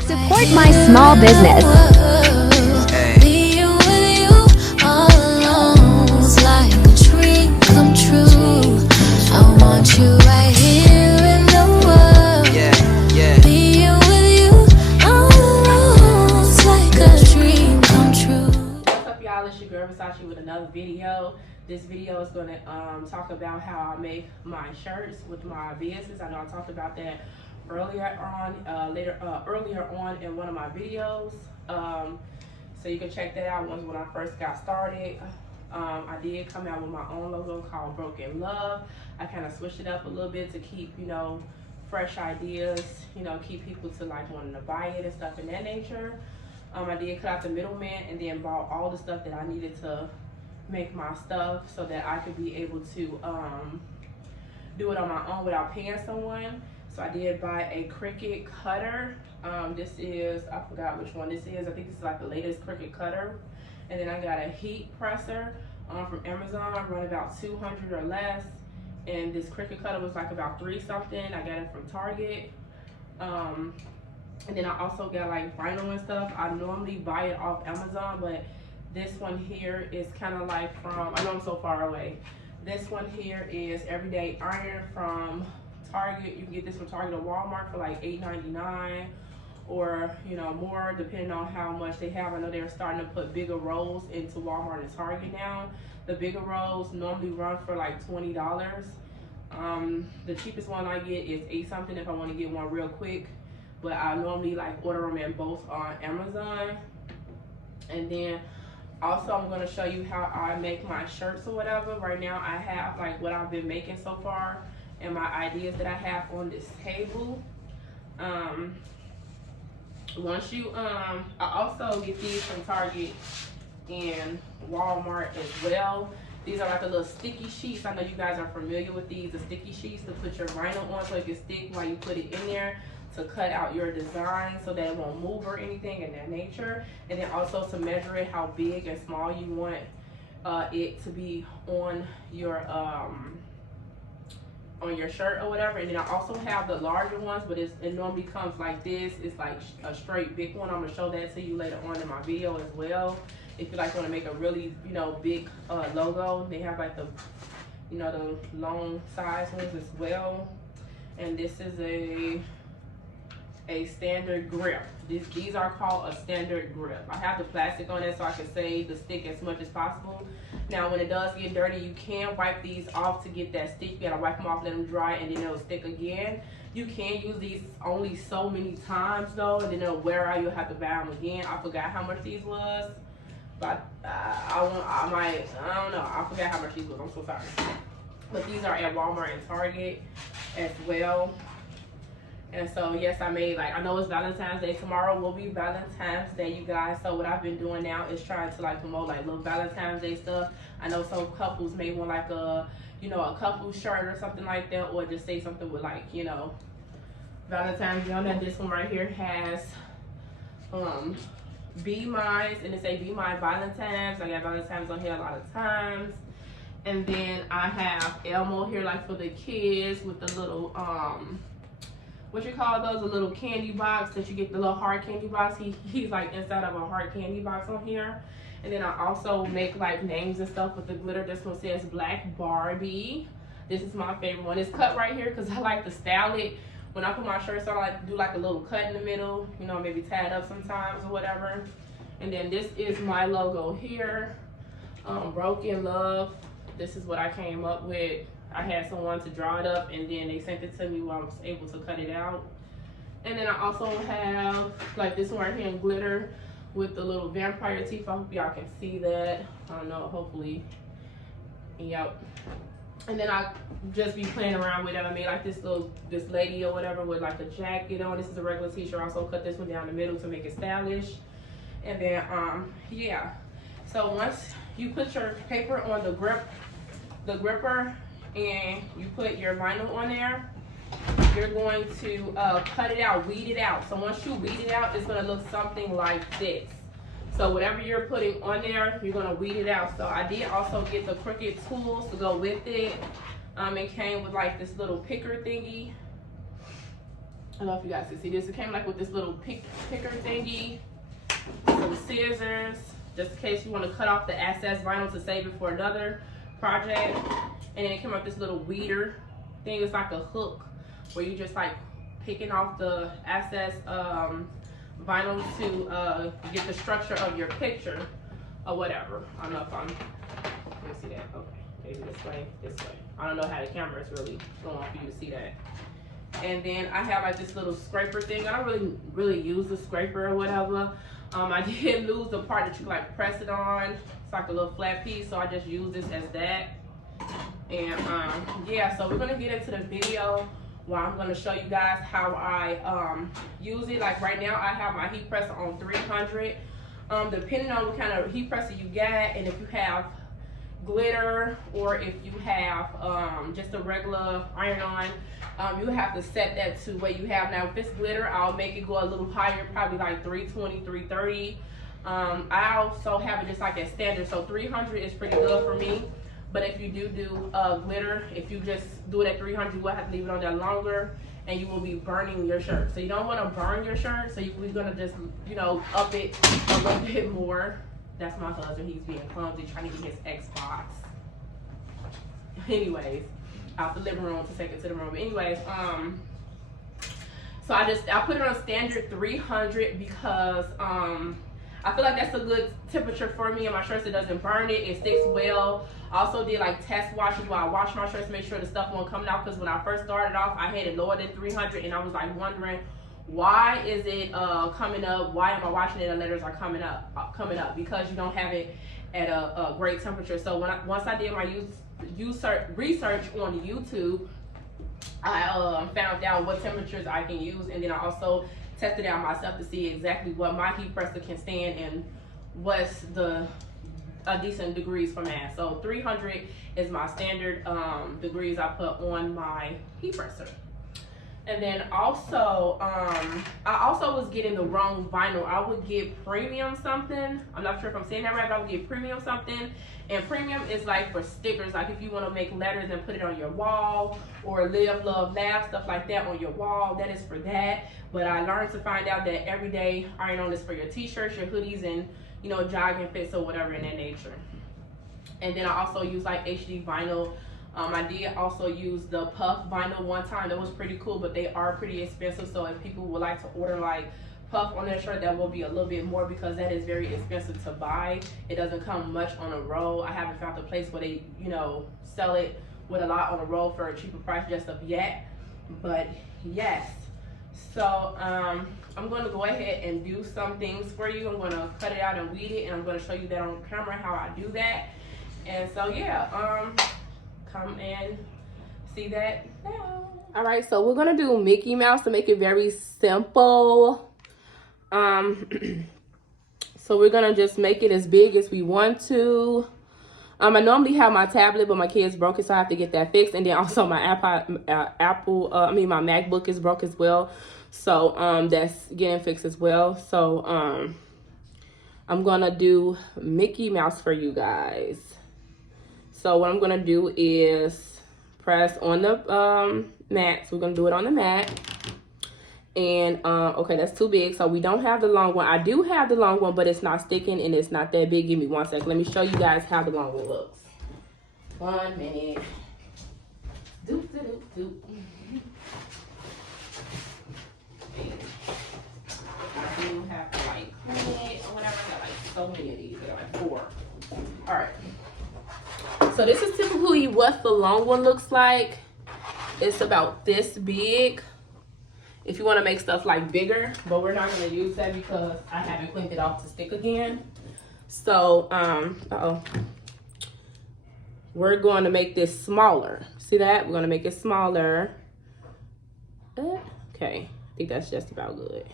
Support my small business. Being with you all alone was like a dream come true. I want you right here in the world. Being with you all alone was like a dream come true. What's up, y'all? It's your girl Versace with another video. This video is going to talk about how I make my shirts with my business. I know I talked about that earlier on in one of my videos, so you can check that out. When I first got started, I did come out with my own logo called Broken Love. I kind of switched it up a little bit to keep, fresh ideas, keep people to like wanting to buy it and stuff in that nature. I did cut out the middleman and then bought all the stuff that I needed to make my stuff so that I could be able to do it on my own without paying someone. So I did buy a Cricut cutter. This is, I forgot which one this is. I think this is like the latest Cricut cutter. And then I got a heat presser from Amazon, run about 200 or less. And this Cricut cutter was like about $3 something. I got it from Target. And then I also got like vinyl and stuff. I normally buy it off Amazon, but this one here is kind of like from, I know I'm so far away. This one here is Everyday Iron from Target. You can get this from Target or Walmart for like $8.99 or more depending on how much they have. I know they're starting to put bigger rolls into Walmart and Target now. The bigger rolls normally run for like $20. The cheapest one I get is $8 something if I want to get one real quick, but I normally like order them in both on Amazon. And then also I'm going to show you how I make my shirts or whatever. Right now I have like what I've been making so far and my ideas that I have on this table. Once you I also get these from Target and Walmart as well. These are like a little sticky sheets. I know you guys are familiar with these, the sticky sheets to put your vinyl on so it can stick while you put it in there, to cut out your design so that it won't move or anything in that nature. And then also to measure it, how big and small you want it to be on your shirt or whatever. And then I also have the larger ones, but it normally comes like this. It's like a straight big one. I'm gonna show that to you later on in my video as well. If you like want to make a really big logo, they have like the the long size ones as well. And this is a standard grip. These are called a standard grip. I have the plastic on it so I can save the stick as much as possible. Now when it does get dirty, you can wipe these off to get that stick. You gotta wipe them off, let them dry, and then it'll stick again. You can use these only so many times though, and then it'll wear out. You'll have to buy them again. I forgot how much these was, but I don't know. I forgot how much these was. I'm so sorry. But these are at Walmart and Target as well. And so yes, I made, like, I know it's Valentine's Day. Tomorrow will be Valentine's Day, you guys. So what I've been doing now is trying to like promote like little Valentine's Day stuff. I know some couples may want like a a couple shirt or something like that, or just say something with like Valentine's Day on that. This one right here has Be Mine, and it say Be Mine Valentine's. I got Valentine's on here a lot of times. And then I have Elmo here like for the kids with the little what you call those, a little candy box that you get, the little hard candy box. He's like inside of a hard candy box on here. And then I also make like names and stuff with the glitter. This one says Black Barbie. This is my favorite one. It's cut right here because I like to style it. When I put my shirts on, I like to do like a little cut in the middle, maybe tie it up sometimes or whatever. And then this is my logo here, Broken Love. This is what I came up with. I had someone to draw it up and then they sent it to me while I was able to cut it out. And then I also have like this one right here in glitter with the little vampire teeth. I hope y'all can see that. I don't know, hopefully. Yep. And then I just be playing around with it. I made like this lady or whatever with like a jacket on. This is a regular t-shirt. I also cut this one down the middle to make it stylish. And then yeah. So once you put your paper on the gripper, and you put your vinyl on there, you're going to cut it out, weed it out. So once you weed it out, it's gonna look something like this. So whatever you're putting on there, you're gonna weed it out. So I did also get the Cricut tools to go with it. It came with like this little picker thingy. I don't know if you guys can see this. It came like with this little picker thingy, some scissors, just in case you want to cut off the excess vinyl to save it for another project. And then it came up with this little weeder thing. It's like a hook where you just like picking off the excess vinyl to get the structure of your picture or whatever. I don't know if I'm, let me see that. Okay, maybe this way, this way. I don't know how the camera is really going for you to see that. And then I have like this little scraper thing. I don't really use the scraper or whatever. I did lose the part that you like press it on. It's like a little flat piece, so I just use this as that. And yeah, so we're gonna get into the video where I'm gonna show you guys how I use it. Like right now, I have my heat presser on 300. Depending on what kind of heat presser you got, and if you have glitter or if you have just a regular iron-on, you have to set that to what you have. Now if it's glitter, I'll make it go a little higher, probably like 320, 330. I also have it just like at standard, so 300 is pretty good for me. But if you do glitter, if you just do it at 300, you will have to leave it on there longer, and you will be burning your shirt. So you don't want to burn your shirt, so we're gonna just, you know, up it a little bit more. That's my husband. He's being clumsy, trying to get his Xbox. Anyways, out the living room to take it to the room. But anyways, so I put it on standard 300 because I feel like that's a good temperature for me and my shirts. It doesn't burn it. It sticks well. I also did like test washes while I washed my shirts to make sure the stuff wasn't coming out, because when I first started off, I had it lower than 300, and I was like wondering, why is it coming up? Why am I washing it and letters are coming up? Because you don't have it at a great temperature. So once I did my research on YouTube, I found out what temperatures I can use, and then I also tested it out myself to see exactly what my heat presser can stand and what's the decent degrees for mine. So 300 is my standard degrees I put on my heat presser. And then also, I also was getting the wrong vinyl. I would get premium something. I'm not sure if I'm saying that right, but I would get premium something. And premium is like for stickers, like if you want to make letters and put it on your wall, or live, love, laugh, stuff like that on your wall, that is for that. But I learned to find out that everyday iron-on is for your t-shirts, your hoodies, and, you know, jogging fits or whatever in that nature. And then I also use like HD vinyl. I did also use the puff vinyl one time. That was pretty cool, but they are pretty expensive. So if people would like to order like puff on their shirt, that will be a little bit more, because that is very expensive to buy. It doesn't come much on a roll. I haven't found a place where they, you know, sell it with a lot on a roll for a cheaper price just of yet. But yes, so I'm going to go ahead and do some things for you. I'm going to cut it out and weed it, and I'm going to show you that on camera how I do that. And so yeah, come and see that now. All right, so we're gonna do Mickey Mouse to make it very simple. So we're gonna just make it as big as we want to. I normally have my tablet, but my kids broke it, so I have to get that fixed. And then also my my MacBook is broke as well, so that's getting fixed as well. So I'm gonna do Mickey Mouse for you guys. So what I'm gonna do is press on the mat. So we're gonna do it on the mat. And okay, that's too big, so we don't have the long one. I do have the long one, but it's not sticking and it's not that big. Give me 1 second. Let me show you guys how the long one looks. 1 minute. Doop, doop, doop. I do have to like clean it or whatever. I got like so many of these. I got like 4. All right. So this is typically what the long one looks like. It's about this big. If you want to make stuff like bigger, but we're not going to use that because I haven't cleaned it off to stick again. So, we're going to make this smaller. See that? We're going to make it smaller. Okay, I think that's just about good.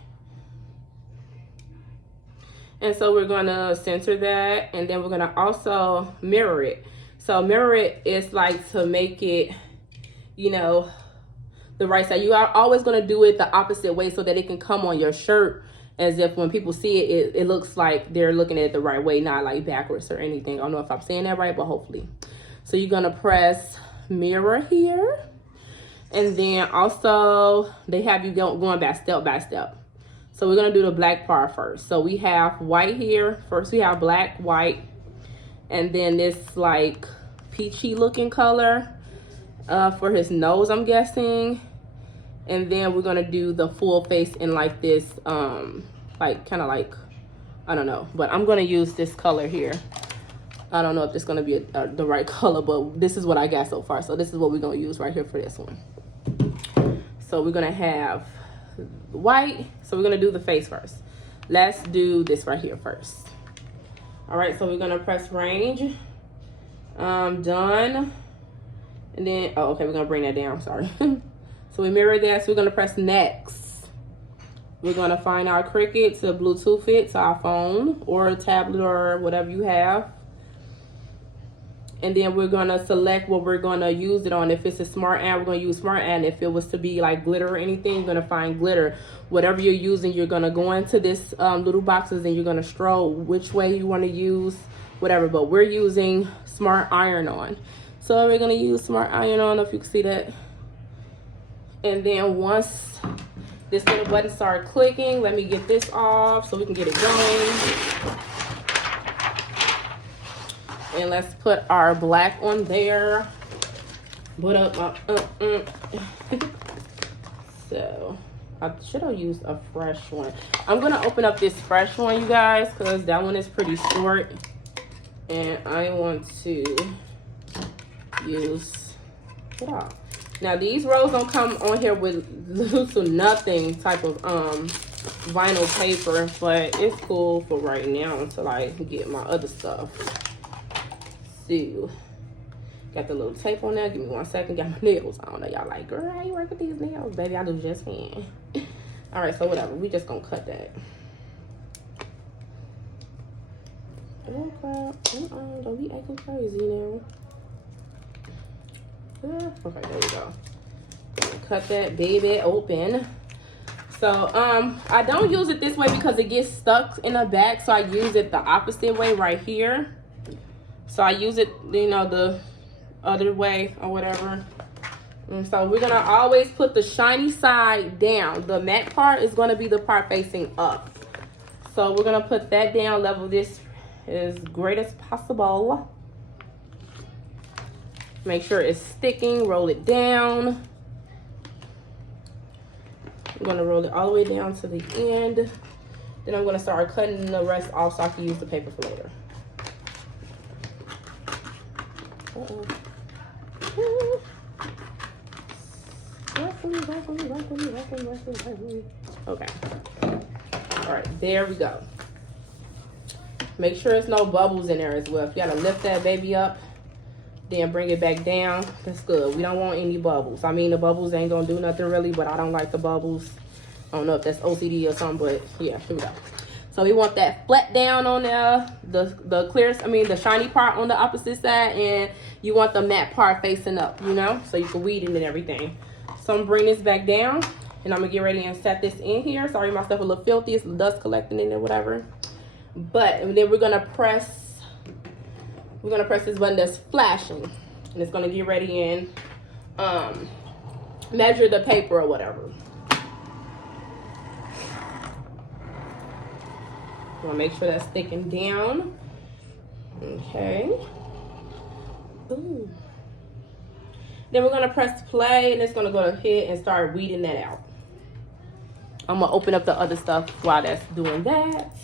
And so we're going to center that, and then we're going to also mirror it. So mirror it is like to make it, you know, the right side. You are always going to do it the opposite way so that it can come on your shirt, as if when people see it, it looks like they're looking at it the right way, not like backwards or anything. I don't know if I'm saying that right, but hopefully. So you're going to press mirror here. And then also they have you going back step by step. So we're gonna do the black part first. So we have white here. First we have black, white, and then this like peachy looking color for his nose, I'm guessing. And then we're gonna do the full face in like this, like kind of like, I don't know, but I'm gonna use this color here. I don't know if it's gonna be the right color, but this is what I got so far. So this is what we're gonna use right here for this one. So we're gonna have white. So we're gonna do the face first. Let's do this right here first. All right, so we're gonna press range. Done. And then, oh, okay, we're gonna bring that down, sorry. So we mirror that, so we're gonna press next. We're gonna find our Cricut to Bluetooth it to our phone or a tablet or whatever you have. And then we're gonna select what we're gonna use it on. If it's a smart ad, we're gonna use smart ad. If it was to be like glitter or anything, you're gonna find glitter. Whatever you're using, you're gonna go into this little boxes and you're gonna stroll which way you wanna use, whatever. But we're using smart iron on. So we're gonna use smart iron on, if you can see that. And then once this little button start clicking, let me get this off so we can get it going. And let's put our black on there. Put up my So I should have used a fresh one. I'm gonna open up this fresh one, you guys, because that one is pretty short. And I want to use it all. Now these rolls don't come on here with little to nothing type of vinyl paper, but it's cool for right now until I get my other stuff. So got the little tape on there. Give me 1 second. Got my nails on there. Y'all like, girl, how you work with these nails? Baby, I do just fine. All right, so whatever. We just gonna cut that. Oh crap. Don't be acting crazy now. Okay, there we go. Cut that baby open. So I don't use it this way because it gets stuck in the back, so I use it the opposite way right here. So I use it, you know, the other way or whatever. And so we're gonna always put the shiny side down. The matte part is gonna be the part facing up. So we're gonna put that down, level this as great as possible. Make sure it's sticking, roll it down. I'm gonna roll it all the way down to the end. Then I'm gonna start cutting the rest off so I can use the paper for later. Okay. All right, there we go. Make sure there's no bubbles in there as well. If you gotta lift that baby up, then bring it back down. That's good. We don't want any bubbles. I mean, the bubbles ain't gonna do nothing really, but I don't like the bubbles. I don't know if that's OCD or something, but yeah, here we go. So we want that flat down on there, the clear, I mean the shiny part on the opposite side, and you want the matte part facing up, you know, so you can weed it and everything. So I'm gonna bring this back down, and I'm gonna get ready and set this in here. Sorry, my stuff a little filthy, it's dust collecting in there, whatever. But and then we're gonna press this button that's flashing, and it's gonna get ready and measure the paper or whatever. I'm gonna make sure that's sticking down. Okay. Ooh. Then we're gonna press play, and it's gonna go ahead and start weeding that out. I'm gonna open up the other stuff while that's doing that.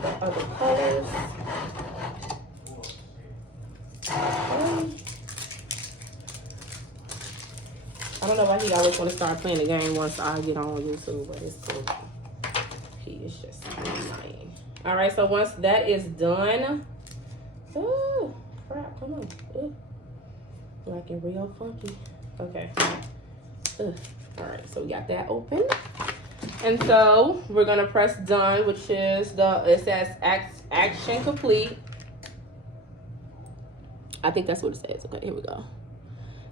The other colors. Okay. I don't know why he always want to start playing the game once I get on YouTube, but it's cool. He is just annoying. All right, so once that is done, oh crap, come on, like it real funky. Okay, all right, so we got that open, and so we're gonna press done, which is it says action complete. I think that's what it says. Okay, here we go.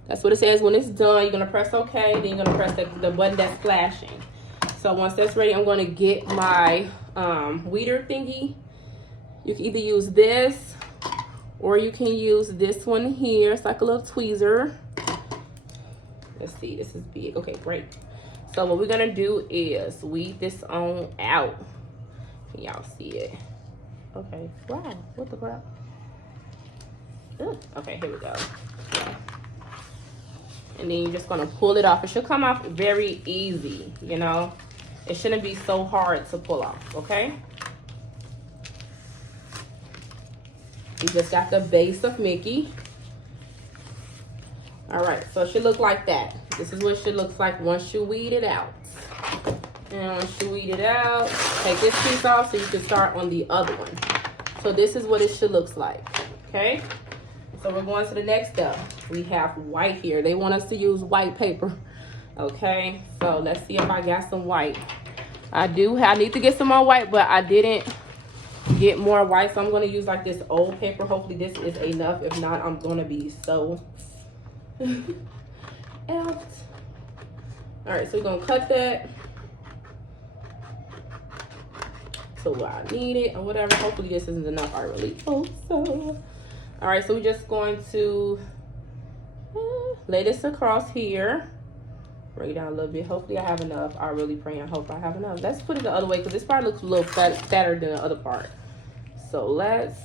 That's what it says. When it's done, you're gonna press OK, then you're gonna press the button that's flashing. So once that's ready, I'm gonna get my weeder thingy. You can either use this Or you can use this one here. It's like a little tweezer. Let's see, this is big. Okay, great. So what we're gonna do is weed this on out. Can y'all see it? Okay, wow, what the crap? Ugh. Okay, here we go. And then you're just gonna pull it off. It should come off very easy, you know? It shouldn't be so hard to pull off, okay? You just got the base of Mickey. All right, so it should look like that. This is what it should look like once you weed it out. And once you weed it out, take this piece off so you can start on the other one. So this is what it should look like, okay? So we're going to the next step. We have white here. They want us to use white paper, okay? So let's see if I got some white. I need to get some more white, but I didn't get more white, so I'm going to use like this old paper. Hopefully this is enough. If not, I'm going to be so out. All right, so we're going to cut that to where I need it or whatever. Hopefully this isn't enough. I really hope so. All right, so we're just going to lay this across here. Bring it down a little bit. Hopefully I have enough. I really pray and hope I have enough. Let's put it the other way because this part looks a little fatter than the other part. So let's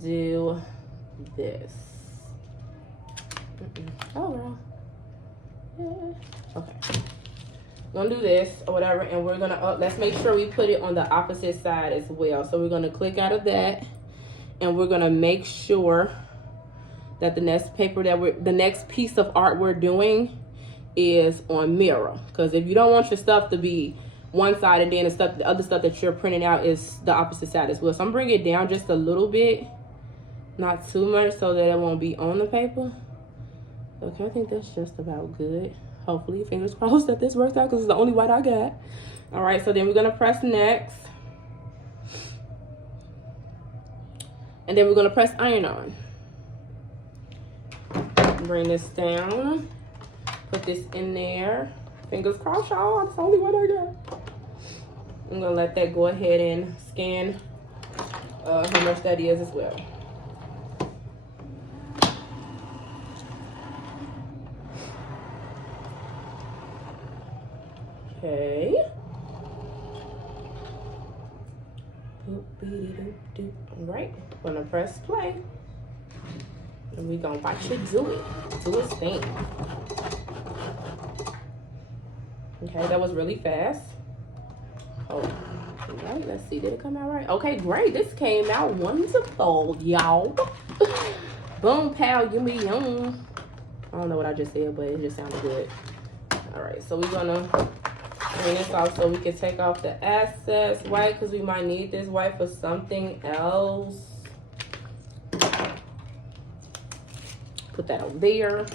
do this. Oh, well. Yeah. Okay. We're gonna do this or whatever, and we're gonna let's make sure we put it on the opposite side as well. So we're gonna click out of that, and we're gonna make sure that the next piece of art we're doing is on mirror. Because if you don't want your stuff to be one side and then the other stuff that you're printing out is the opposite side as well. So I'm bringing it down just a little bit, not too much, so that it won't be on the paper. Okay, I think that's just about good. Hopefully, fingers crossed that this works out because it's the only white I got. All right, so then we're gonna press next. And then we're gonna press iron on. Bring this down. Put this in there. Fingers crossed, y'all. That's the only white I got. I'm gonna let that go ahead and scan how much that is as well. Okay. All right, I'm gonna press play. And we're gonna watch it do its thing. Okay, that was really fast. Oh, all right, let's see, did it come out right? Okay, great, this came out wonderful, y'all. Boom, pow, yummy, yum. I don't know what I just said, but it just sounded good. All right, so we're gonna bring this off so we can take off the excess white because we might need this white for something else. Put that over there.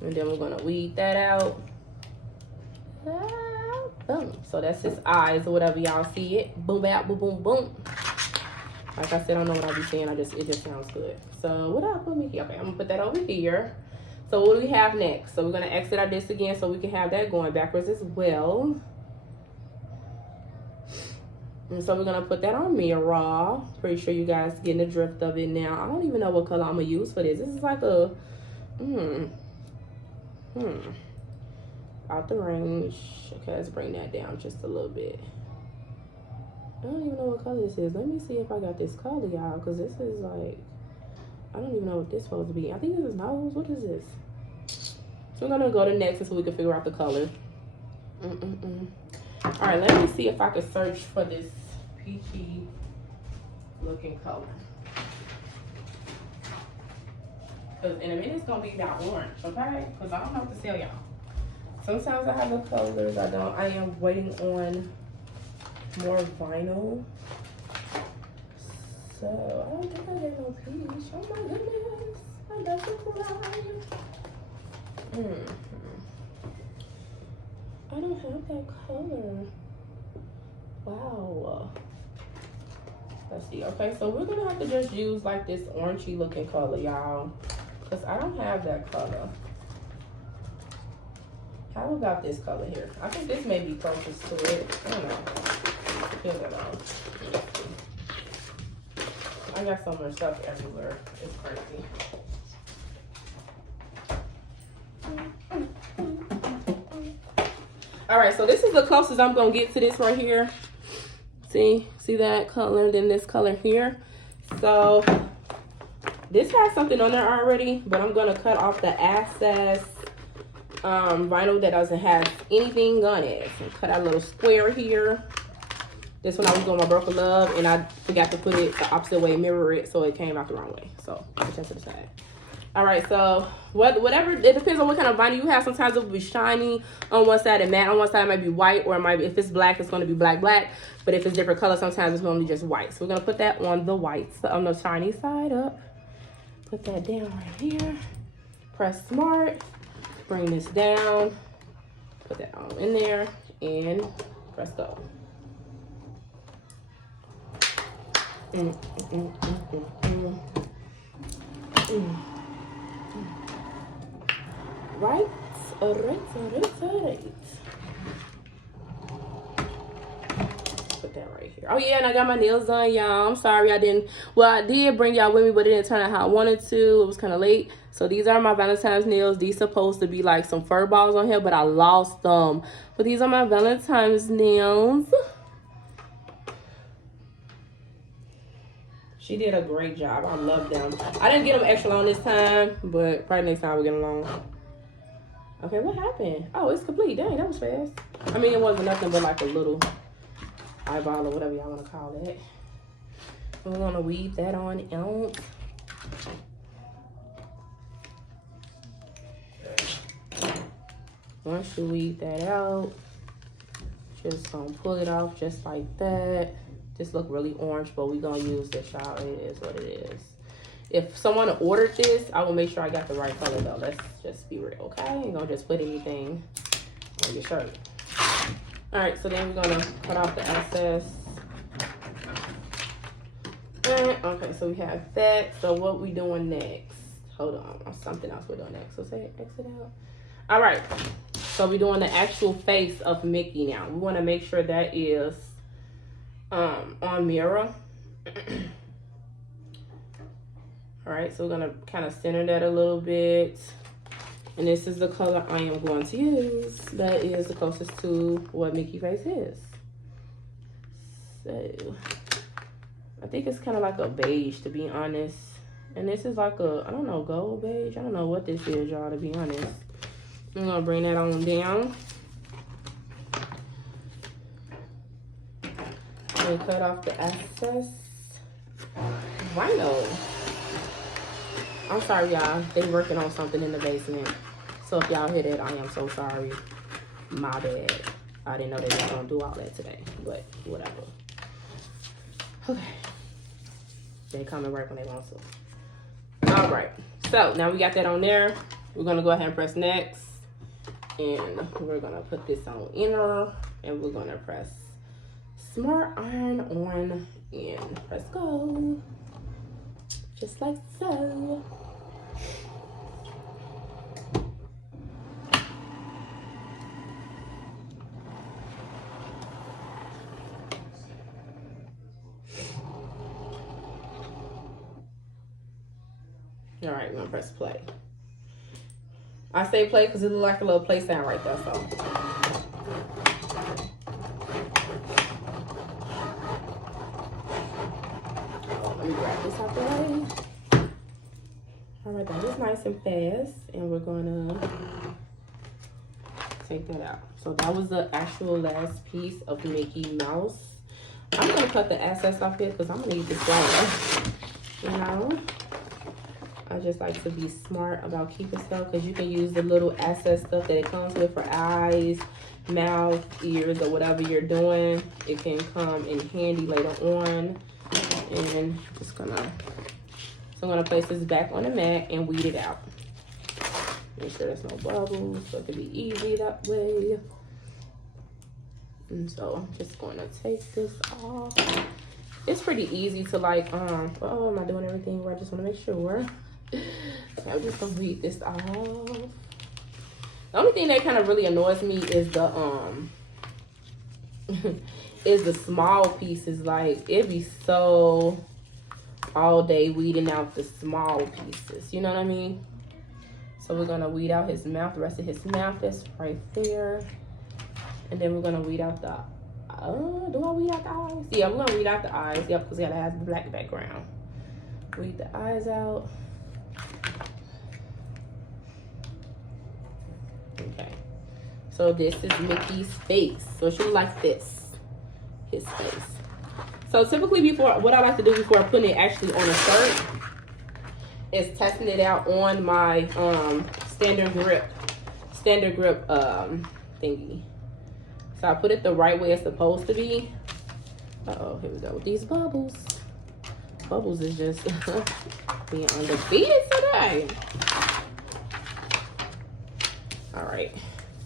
And then we're gonna weed that out. Boom. So that's his eyes or whatever, y'all see it. Boom out, boom, boom, boom. Like I said, I don't know what I'll be saying. It just sounds good. So what else put me here? Okay, I'm gonna put that over here. So what do we have next? So we're gonna exit our disc again so we can have that going backwards as well. And so we're gonna put that on mirror. Pretty sure you guys getting the drift of it now. I don't even know what color I'm gonna use for this. This is like a out the range. Okay, let's bring that down just a little bit. I don't even know what color this is. Let me see if I got this color, y'all, because this is like, I don't even know what this is supposed to be. I think this is nose. What is this? So we're gonna go to next so we can figure out the color. All right, let me see if I can search for this peachy looking color. Because in a minute it's gonna be that orange, okay? Because I don't know what to tell y'all. Sometimes I have the colors, I don't. I am waiting on more vinyl. So I don't think I get no peach. Oh my goodness, I'm about to cry. I don't have that color. Wow. Let's see. Okay, so we're gonna have to just use like this orangey looking color, y'all, because I don't have that color. How about this color here? I think this may be closest to it. I don't know. peel that off. I got so much stuff everywhere. It's crazy. All right, so this is the closest I'm gonna get to this right here. See that color, then this color here. So this has something on there already, but I'm gonna cut off the excess vinyl that doesn't have anything on it. So cut out a little square here. This one I was doing my Broken Love, and I forgot to put it the opposite way, mirror it, so it came out the wrong way. So put that to the side. All right, so whatever, it depends on what kind of vinyl you have. Sometimes it will be shiny on one side and matte on one side. It might be white, or it might be, if it's black, it's going to be black. But if it's different colors, sometimes it's going to be just white. So we're going to put that on the white, on the shiny side up. Put that down right here. Press Smart. Bring this down. Put that all in there and press go. Right. Put that right here. Oh yeah, and I got my nails done, y'all. I'm sorry I didn't, well, I did bring y'all with me, but it didn't turn out how I wanted to. It was kind of late. So these are my Valentine's nails. These supposed to be like some fur balls on here, but I lost them. But these are my Valentine's nails. She did a great job. I love them. I didn't get them extra long this time, but probably next time we'll get them long. Okay, what happened? Oh, it's complete. Dang, that was fast. I mean, it wasn't nothing but like a little eyeball or whatever y'all want to call it. We're going to weave that on out. Once you weave that out, just pull it off just like that. This look really orange, but we're gonna use this, y'all. It is what it is. If someone ordered this, I will make sure I got the right color though. Let's just be real, okay? I ain't gonna just put anything on your shirt. All right, so then we're gonna cut off the excess. Okay, so we have that. So what we doing next? Hold on, something else we're doing next. So say exit out. All right, so we're doing the actual face of Mickey now. We wanna make sure that is on mirror. All right, so we're gonna kind of center that a little bit, and this is the color I am going to use. That is the closest to what Mickey face is. So I think it's kind of like a beige, to be honest, and this is like a, I don't know, gold beige. I don't know what this is, y'all, to be honest. I'm gonna bring that on down. And cut off the excess vinyl. I'm sorry, y'all. They're working on something in the basement. So if y'all hear that, I am so sorry. My bad. I didn't know they were gonna do all that today, but whatever. Okay. They coming right when they want to. All right. So now we got that on there. We're gonna go ahead and press next, and we're gonna put this on inner, and we're gonna press Smart Iron on and press go, just like so. All right, we're gonna press play. I say play because it looks like a little play sound right there, so. Let me grab this out the way. All right, that is nice and fast, and we're gonna take that out. So that was the actual last piece of Mickey Mouse. I'm gonna cut the excess off here because I'm gonna use this flower. You know, I just like to be smart about keeping stuff, because you can use the little excess stuff that it comes with for eyes, mouth, ears, or whatever you're doing. It can come in handy later on. And just gonna, so I'm gonna place this back on the mat and weed it out. Make sure there's no bubbles, so it can be easy that way. And so I'm just gonna take this off. It's pretty easy to like, oh, am I doing everything right? I just wanna make sure. So I'm just gonna weed this off. The only thing that kind of really annoys me is the, is the small pieces. Like, it'd be so all day weeding out the small pieces. You know what I mean? So we're gonna weed out his mouth, the rest of his mouth is right there. And then we're gonna weed out the, do I weed out the eyes? Yeah, we're gonna weed out the eyes. Yep, because we gotta have the black background. Weed the eyes out. Okay. So this is Mickey's face. So it should look like this, his face. So typically before, what I like to do before putting it actually on a shirt is testing it out on my standard grip thingy. So I put it the right way it's supposed to be. Uh-oh, here we go with these bubbles. Bubbles is just being undefeated today. All right,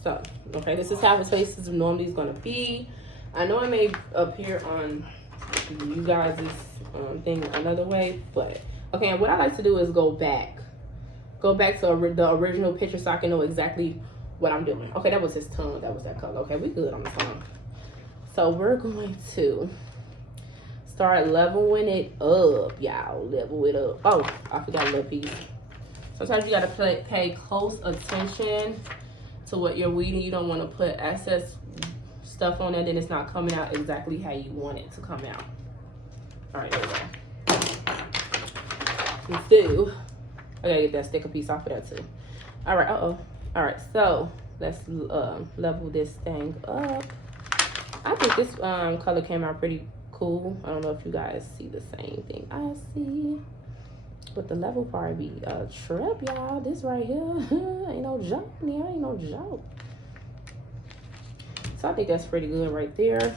so, okay, this is how his face is normally gonna be. I know it may appear on you guys' thing another way, but okay, and what I like to do is go back to the original picture so I can know exactly what I'm doing. Okay, that was his tongue, that was that color. Okay, we good on the tongue. So we're going to start leveling it up, y'all. Level it up. Oh, I forgot a little piece. Sometimes you gotta pay close attention to what you're weeding. You don't want to put excess stuff on it, then it's not coming out exactly how you want it to come out. All right, there we go. So I gotta get that sticker piece off of that too. All right, all right, so let's level this thing up. I think this color came out pretty cool. I don't know if you guys see the same thing I see, but the level part be a trip, y'all. This right here ain't no joke. Yeah, ain't no joke. So I think that's pretty good right there.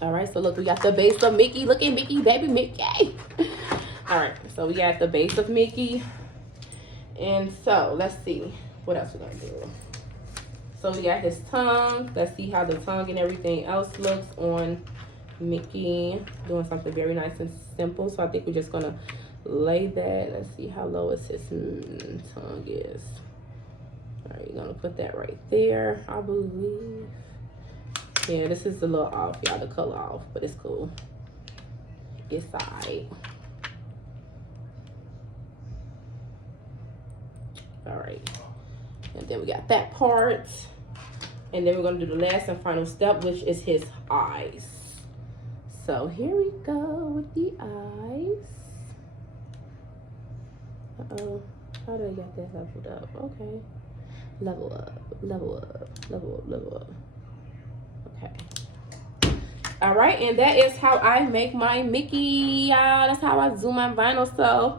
All right, so look, we got the base of Mickey. Look at Mickey, baby Mickey. All right, so we got the base of Mickey. And so let's see what else we're gonna do. So we got his tongue. Let's see how the tongue and everything else looks on Mickey. Doing something very nice and simple. So I think we're just gonna lay that. Let's see how low his tongue is. All right, you're gonna put that right there, I believe. Yeah, this is a little off, y'all, the color off, but it's cool. It's alright. All right, and then we got that part, and then we're gonna do the last and final step, which is his eyes. So here we go with the eyes. Uh-oh, how do I get that leveled up? Okay, level up, level up, level up, level up. Okay. All right, and that is how I make my Mickey, y'all. That's how I do my vinyl. So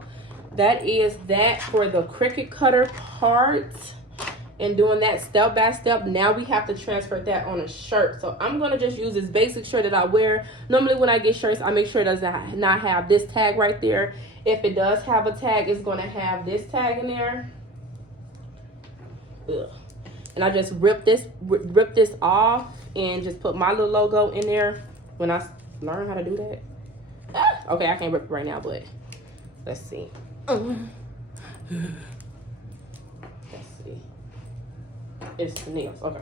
that is that for the Cricut cutter part, and doing that step by step. Now we have to transfer that on a shirt. So I'm gonna just use this basic shirt that I wear. Normally when I get shirts, I make sure it does not have this tag right there. If it does have a tag, it's gonna have this tag in there. Ugh. And I just rip this off and just put my little logo in there when I learn how to do that. Ah, okay, I can't rip it right now, but let's see. Let's see. It's the nails. Okay.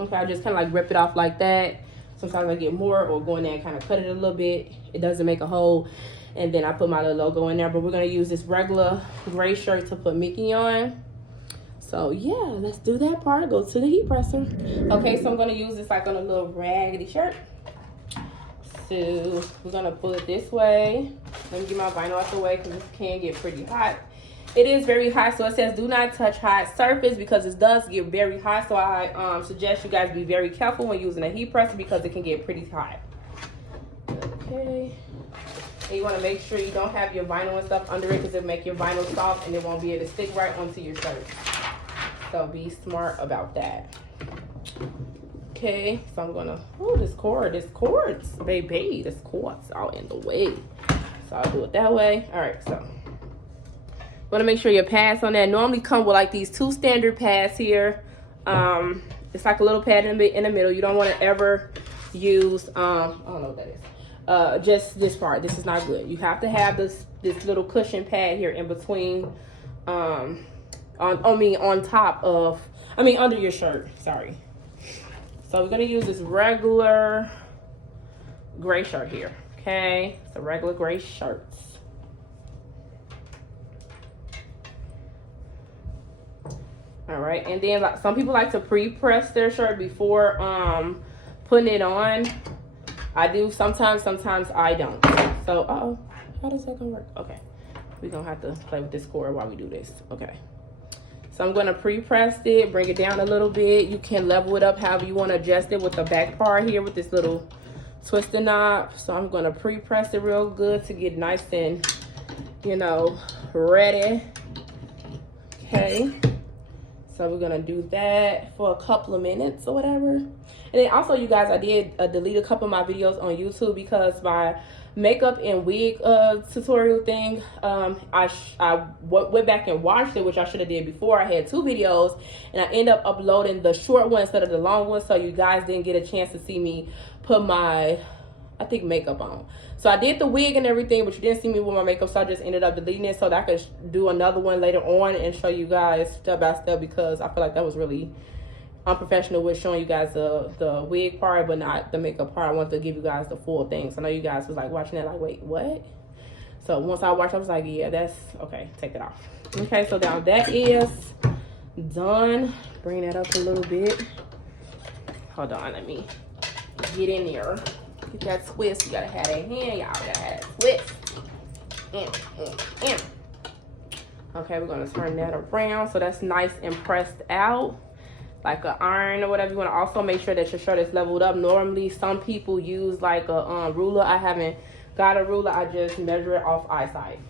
Okay, I just kind of like rip it off like that. Sometimes I get more, or go in there and kind of cut it a little bit. It doesn't make a hole. And then I put my little logo in there. But we're going to use this regular gray shirt to put Mickey on. So yeah, let's do that part. Go to the heat presser. Okay, so I'm gonna use this like on a little raggedy shirt. So we're gonna pull it this way. Let me get my vinyl out the way because this can get pretty hot. It is very hot, so it says do not touch hot surface because it does get very hot. So I suggest you guys be very careful when using a heat presser because it can get pretty hot. Okay. And you want to make sure you don't have your vinyl and stuff under it because it'll make your vinyl soft and it won't be able to stick right onto your shirt. So be smart about that. Okay, so I'm gonna, oh, this cords, baby, this cord's all in the way. So I'll do it that way. All right, so wanna make sure your pads on that normally come with like these 2 standard pads here. It's like a little pad in the middle. You don't wanna ever use, I don't know what that is. Just this part, this is not good. You have to have this little cushion pad here in between, under your shirt, sorry. So we're gonna use this regular gray shirt here, okay? It's a regular gray shirt. All right, and then like some people like to pre-press their shirt before putting it on. I do sometimes I don't. So how does that gonna work? Okay, we're gonna have to play with this cord while we do this. Okay, so I'm gonna pre-press it, bring it down a little bit. You can level it up however you want to adjust it with the back part here with this little twisting knob. So I'm gonna pre-press it real good to get nice and, you know, ready. Okay, so we're gonna do that for a couple of minutes or whatever. And then also, you guys, I did delete a couple of my videos on YouTube because my makeup and wig tutorial thing, I went back and watched it, which I should have did before. I had 2 videos, and I ended up uploading the short one instead of the long one, so you guys didn't get a chance to see me put my, I think, makeup on. So I did the wig and everything, but you didn't see me with my makeup, so I just ended up deleting it so that I could do another one later on and show you guys step by step, because I feel like that was really unprofessional with showing you guys the wig part but not the makeup part. I wanted to give you guys the full thing. So I know you guys was like watching that like, wait, what? So once I watched, I was like, yeah, that's okay, take that off. Okay, so now that is done. Bring that up a little bit. Hold on, let me get in there. Get that twist. You gotta have that hand, y'all. Gotta have that twist. Okay, we're gonna turn that around so that's nice and pressed out like an iron or whatever. You want to also make sure that your shirt is leveled up. Normally some people use like a ruler. I haven't got a ruler. I just measure it off eyesight.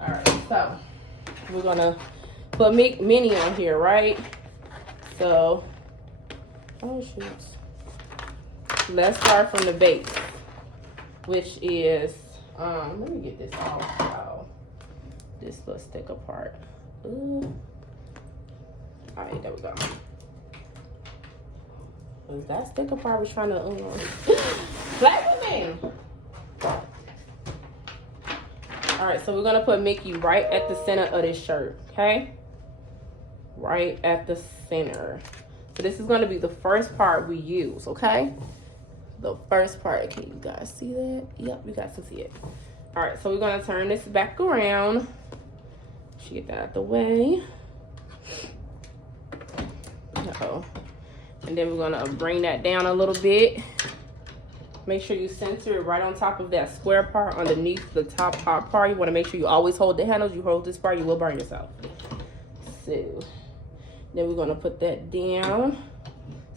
All right, so we're gonna put mini on here, right? So oh shoot, let's start from the base, which is let me get this off. Wow, this little stick apart. Ooh. All right, there we go. Was that sticker part was trying to play with me? All right, so we're gonna put Mickey right at the center of this shirt, okay? Right at the center. So this is gonna be the first part we use, okay? The first part. Can you guys see that? Yep, you guys can see it. All right, so we're gonna turn this back around. Should get that out the way. Uh-oh. And then we're gonna bring that down a little bit. Make sure you center it right on top of that square part underneath the top part. You wanna make sure you always hold the handles. You hold this part, you will burn yourself. So then we're gonna put that down.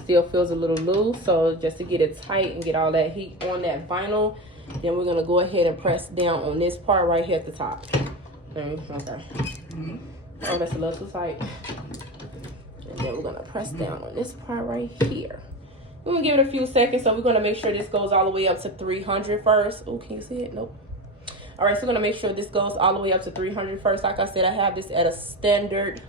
Still feels a little loose, so just to get it tight and get all that heat on that vinyl, then we're gonna go ahead and press down on this part right here at the top. Okay. Oh, that's a little too tight. And then we're gonna press down on this part right here. We're gonna give it a few seconds, so we're gonna make sure this goes all the way up to 300 first. Oh, can you see it? Nope. All right, so we're gonna make sure this goes all the way up to 300 first. Like I said, I have this at a standard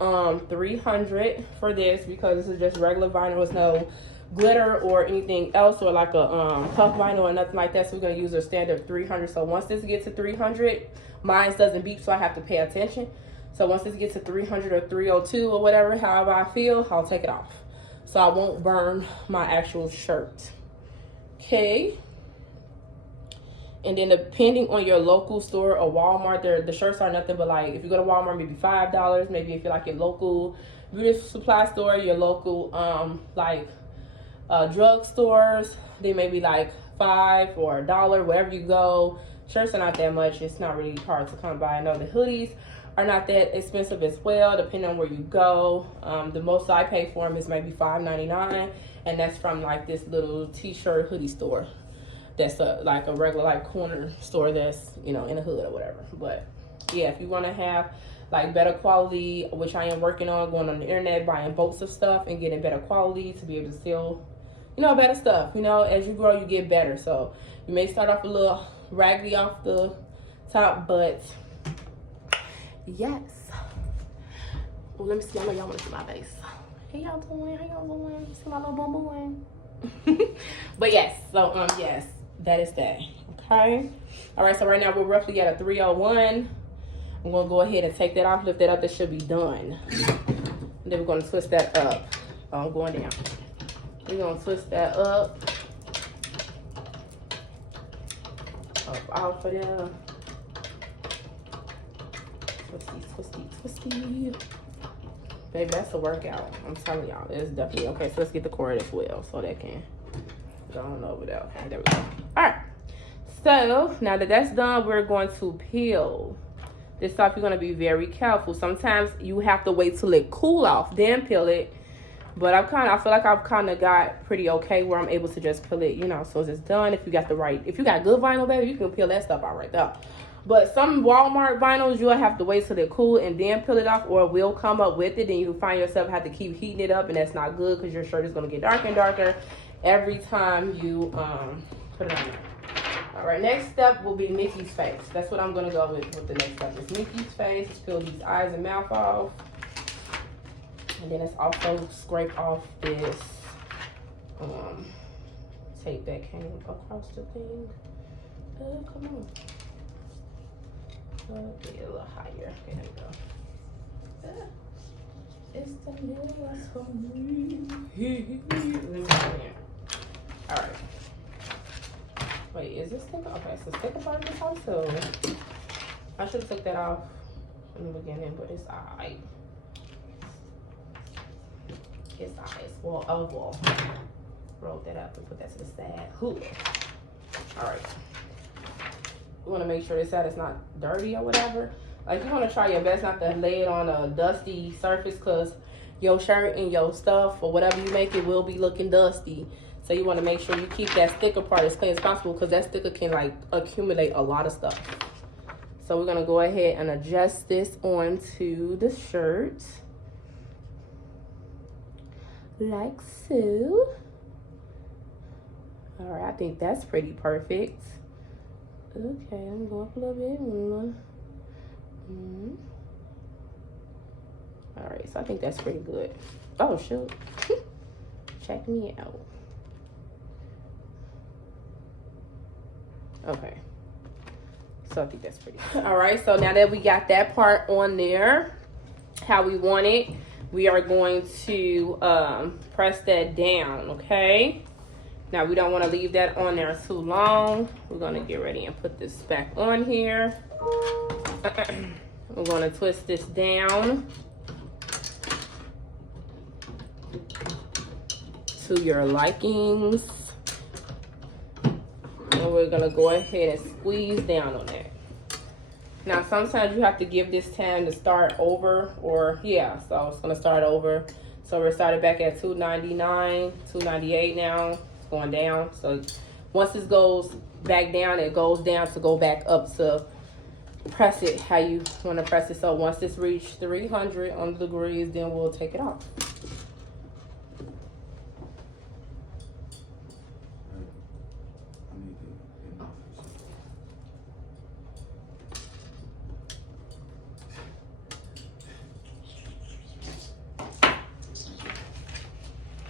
300 for this because this is just regular vinyl. There's no glitter or anything else, or like a puff vinyl or nothing like that. So we're gonna use a standard 300. So once this gets to 300, mine doesn't beep, so I have to pay attention. So once this gets to 300 or 302 or whatever, however I feel, I'll take it off, so I won't burn my actual shirt. Okay. And then depending on your local store or Walmart, the shirts are nothing but like, if you go to Walmart, maybe $5. Maybe if you're like your local beauty supply store, your local drug stores, they may be like $5 or $1 wherever you go. Shirts are not that much. It's not really hard to come by. I know the hoodies are not that expensive as well, depending on where you go. The most I pay for them is maybe $5.99, and that's from like this little t-shirt hoodie store. That's like a regular like corner store that's, you know, in the hood or whatever. But yeah, if you want to have like better quality, which I am working on, going on the internet, buying boats of stuff and getting better quality to be able to sell, you know, better stuff. You know, as you grow, you get better. So you may start off a little raggedy off the top, but yes. Well, let me see. I know y'all want to see my face. Hey, y'all doing? How y'all doing? See my little bum bum? But yes, so yes, that is that. Okay. All right, so right now we're roughly at a 301. I'm gonna go ahead and take that off, lift that up. That should be done. And then we're gonna twist that up. I'm going down. We're gonna twist that up out for them. Twisty, twisty, twisty. Baby, that's a workout. I'm telling y'all, it's definitely okay. So let's get the cord as well, so that can go on over there. Okay, there we go. All right. So now that that's done, we're going to peel this off. You're gonna be very careful. Sometimes you have to wait till it cool off, then peel it. But I feel like I've kind of got pretty okay where I'm able to just peel it, you know. So it's done. If you got good vinyl, baby, you can peel that stuff out right there. But some Walmart vinyls, you'll have to wait till they cool and then peel it off, or it will come up with it. Then you find yourself have to keep heating it up, and that's not good because your shirt is going to get darker and darker every time you put it on there. All right, next step will be Mickey's face. That's what I'm going to go with the next step. Is Mickey's face. Peel these eyes and mouth off. And then let's also scrape off this tape that came across the thing. Come on. Get a little higher. Okay, there we go. It's the news for me. All right. Wait, is this sticker? Okay, so sticker part of this also. I should have took that off in the beginning, but it's alright. It's alright. Well, oval. Roll that up and put that to the side. Cool. All right. You want to make sure this side is not dirty or whatever. Like, you want to try your best not to lay it on a dusty surface, because your shirt and your stuff or whatever you make, it will be looking dusty. So you want to make sure you keep that sticker part as clean as possible, because that sticker can like accumulate a lot of stuff. So we're going to go ahead and adjust this onto the shirt. Like so. All right, I think that's pretty perfect. Okay, let me go up a little bit more. All right, so I think that's pretty good. Oh, shoot. Check me out. Okay. So I think that's pretty good. All right, so now that we got that part on there, how we want it, we are going to press that down, okay? Now, we don't want to leave that on there too long. We're going to get ready and put this back on here. We're going to twist this down to your likings. And we're going to go ahead and squeeze down on that. Now, sometimes you have to give this time to start over, or yeah, so it's going to start over. So we're started back at 299, 298 now. Going down. So once this goes back down, it goes down to go back up to press it how you want to press it. So once this reaches 300 on the degrees, then we'll take it off.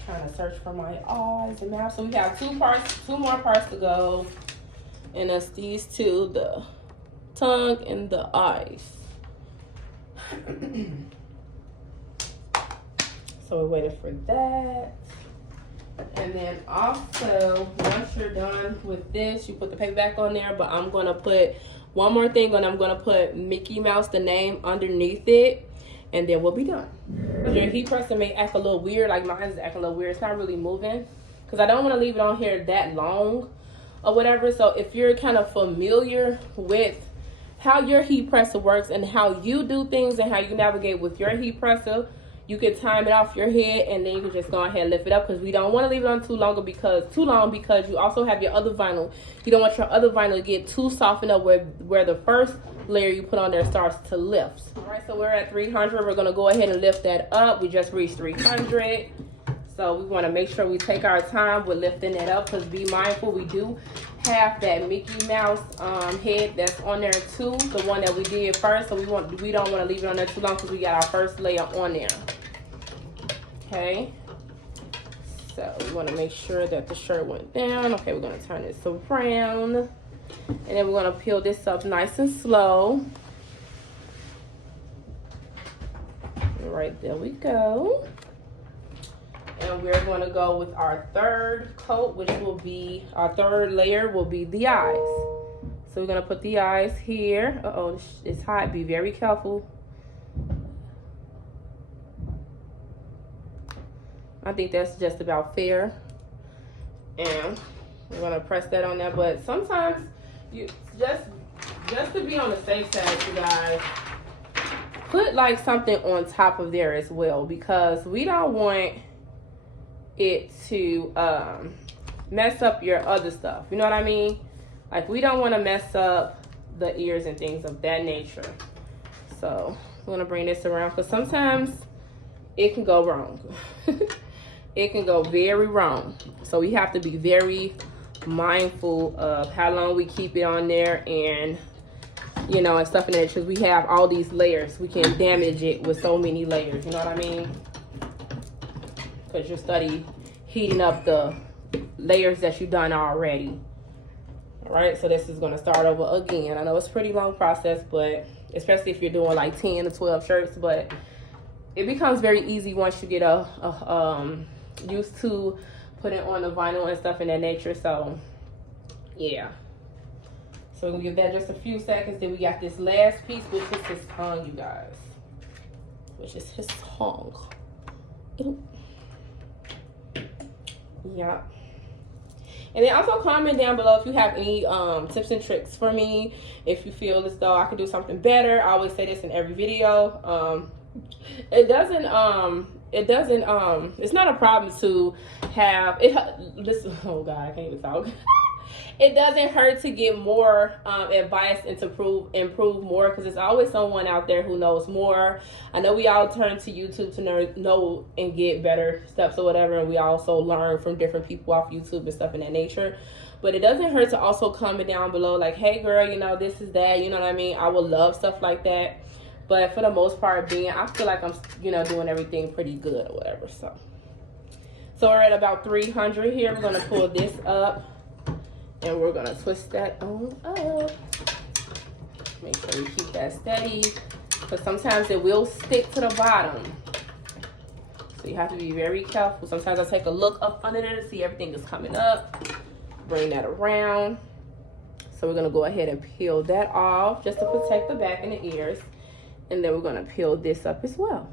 Trying to search for my eyes and mouth. So we have two more parts to go, and that's these two, the tongue and the eyes. So we're waiting for that. And then also, once you're done with this, you put the paper back on there, but I'm gonna put one more thing, and I'm gonna put Mickey Mouse, the name, underneath it, and then we'll be done. Your heat presser may act a little weird, like mine is acting a little weird. It's not really moving because I don't want to leave it on here that long or whatever. So if you're kind of familiar with how your heat presser works and how you do things and how you navigate with your heat presser, you can time it off your head, and then you can just go ahead and lift it up, because we don't want to leave it on too long because you also have your other vinyl. You don't want your other vinyl to get too softened up where the first layer you put on there starts to lift. All right, so we're at 300. We're going to go ahead and lift that up. We just reached 300. So we want to make sure we take our time with lifting it up, because be mindful, we do have that Mickey Mouse head that's on there too, the one that we did first. So we don't want to leave it on there too long, because we got our first layer on there. Okay, so we want to make sure that the shirt went down. Okay, we're going to turn this around, and then we're going to peel this up nice and slow. All right, there we go. And we're going to go with our third coat, which will be, our third layer will be the eyes. So we're going to put the eyes here. Uh-oh, it's hot. Be very careful. I think that's just about fair. And we're going to press that on there. But sometimes, you just to be on the safe side, you guys, put like something on top of there as well, because we don't want it to mess up your other stuff. You know what I mean? Like, we don't want to mess up the ears and things of that nature. So I'm gonna bring this around, because sometimes it can go wrong. It can go very wrong. So we have to be very mindful of how long we keep it on there, and you know, and stuff in there, because we have all these layers. We can damage it with so many layers, you know what I mean? Because you study heating up the layers that you've done already. All right, so this is going to start over again. I know it's a pretty long process, but especially if you're doing like 10 to 12 shirts, but it becomes very easy once you get used to putting on the vinyl and stuff in that nature. So yeah, so we're gonna give that just a few seconds. Then we got this last piece, which is his tongue, you guys, which is his tongue. Yeah. And then also comment down below if you have any tips and tricks for me. If you feel as though I could do something better. I always say this in every video. It's not a problem to have it. Oh God, I can't even talk. It doesn't hurt to get more advice and to improve more, because there's always someone out there who knows more. I know we all turn to YouTube to know and get better steps or whatever, and we also learn from different people off YouTube and stuff in that nature. But it doesn't hurt to also comment down below like, hey girl, you know, this is that, you know what I mean? I would love stuff like that. But for the most part, I feel like I'm, you know, doing everything pretty good or whatever. So we're at about 300 here. We're gonna pull this up. And we're gonna twist that on up. Make sure we keep that steady, because sometimes it will stick to the bottom. So you have to be very careful. Sometimes I take a look up under there to see everything is coming up. Bring that around. So we're gonna go ahead and peel that off just to protect the back and the ears. And then we're gonna peel this up as well.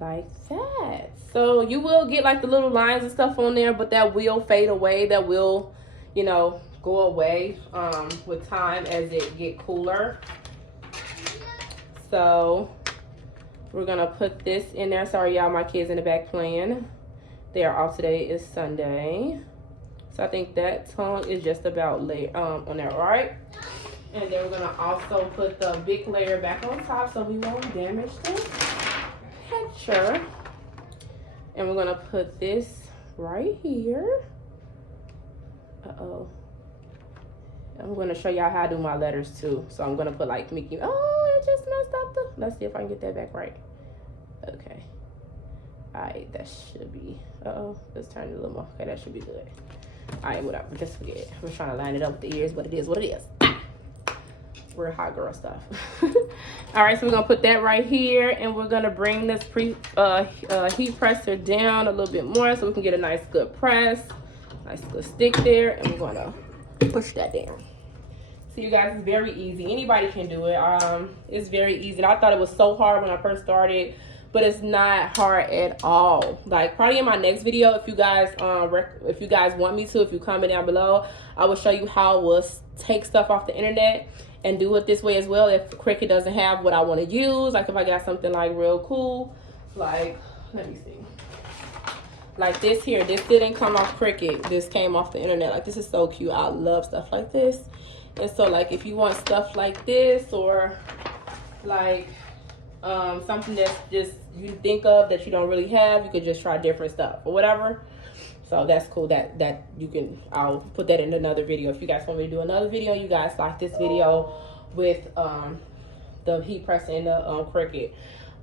Like that. So you will get like the little lines and stuff on there, but that will fade away. That will, you know, go away with time as it get cooler. So we're gonna put this in there. Sorry y'all, my kids in the back playing. They are off today. It's Sunday. So I think that tongue is just about on there, all right? And then we're gonna also put the big layer back on top so we won't damage the picture. And we're gonna put this right here. Uh-oh. I'm gonna show y'all how I do my letters too. So I'm gonna put like Mickey. Oh, it just messed up let's see if I can get that back right. Okay. Alright, that should be, uh-oh, let's turn it a little more. Okay, that should be good. Alright, whatever, just forget it. We're trying to line it up with the ears, but it is what it is. We're hot girl stuff. All right, so we're gonna put that right here, and we're gonna bring this heat presser down a little bit more so we can get a nice good press, nice good stick there, and we're gonna push that down. So you guys, it's very easy. Anybody can do it. It's very easy. And I thought it was so hard when I first started, but it's not hard at all. Like, probably in my next video, if you guys want me to, if you comment down below, I will show you how I will take stuff off the internet and do it this way as well. If Cricut doesn't have what I want to use, like if I got something like real cool, like, let me see, like this here, this didn't come off Cricut, this came off the internet. Like, this is so cute. I love stuff like this. And so like if you want stuff like this, or like something that's just you think of that you don't really have, you could just try different stuff or whatever. So that's cool. That you can, I'll put that in another video. If you guys want me to do another video, you guys like this video with the heat presser and the Cricut.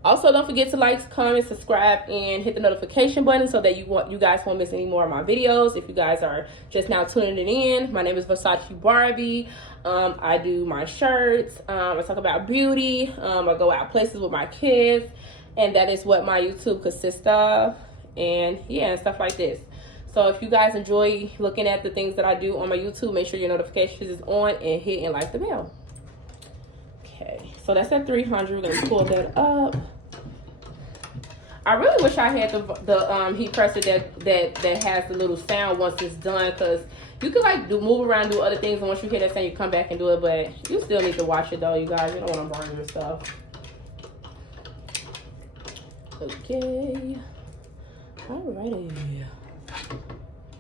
Also, don't forget to like, comment, subscribe, and hit the notification button so that you guys won't miss any more of my videos. If you guys are just now tuning it in, my name is Versace Barbie. I do my shirts. I talk about beauty. I go out places with my kids. And that is what my YouTube consists of. And yeah, and stuff like this. So if you guys enjoy looking at the things that I do on my YouTube, make sure your notifications is on and hit and like the bell. Okay, so that's at 300. We're gonna pull that up. I really wish I had the heat presser that has the little sound once it's done, because you could like move around, do other things, and once you hear that sound, you come back and do it. But you still need to watch it though, you guys. You don't want to burn your stuff. Okay. Alrighty.